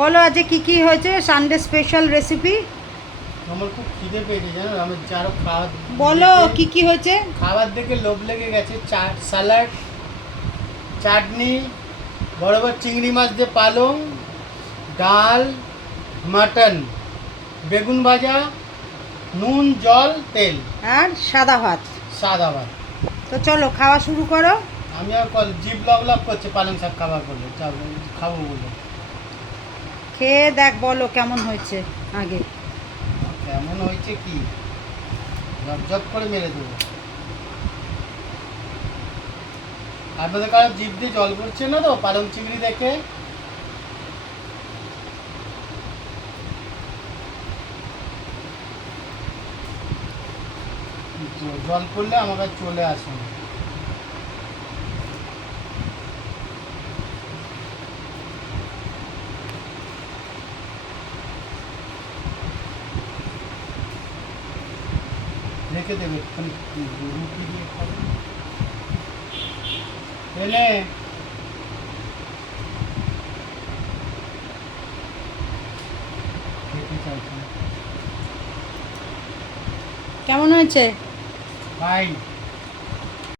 বলো আজকে কি কি হয়েছে সানডে স্পেশাল রেসিপি আমার খুব খিদে পেয়েছে জানো আমি আরও খাওয়া বলো কি কি হয়েছে? খাবার দেখে লোভ লেগে গেছে চাট স্যালাড চাটনি বড় বড় চিংড়ি মাছ দিয়ে পালং ডাল মাটন বেগুন ভাজা নুন জল তেল। আর সাদা ভাত। সাদা ভাত। তো চলো খাওয়া শুরু করো। আমি আর কল জিভ লব লব করছে পালং শাক খাবার চাও, খাব বলে। খেয়ে দেখ বলো কেমন হয়েছে আগে। কেমন হয়েছে কি? জব করে মেরে দেবো। আপনাদের কারও জিভ দিয়ে জল পড়ছে না তো? পালং চিংড়ি দেখে। জল পড়লে আমার কাছে চলে আসুন রেখে দেবে রুটি দিয়ে খাবে। না। কেমন হয়েছে? ফাইন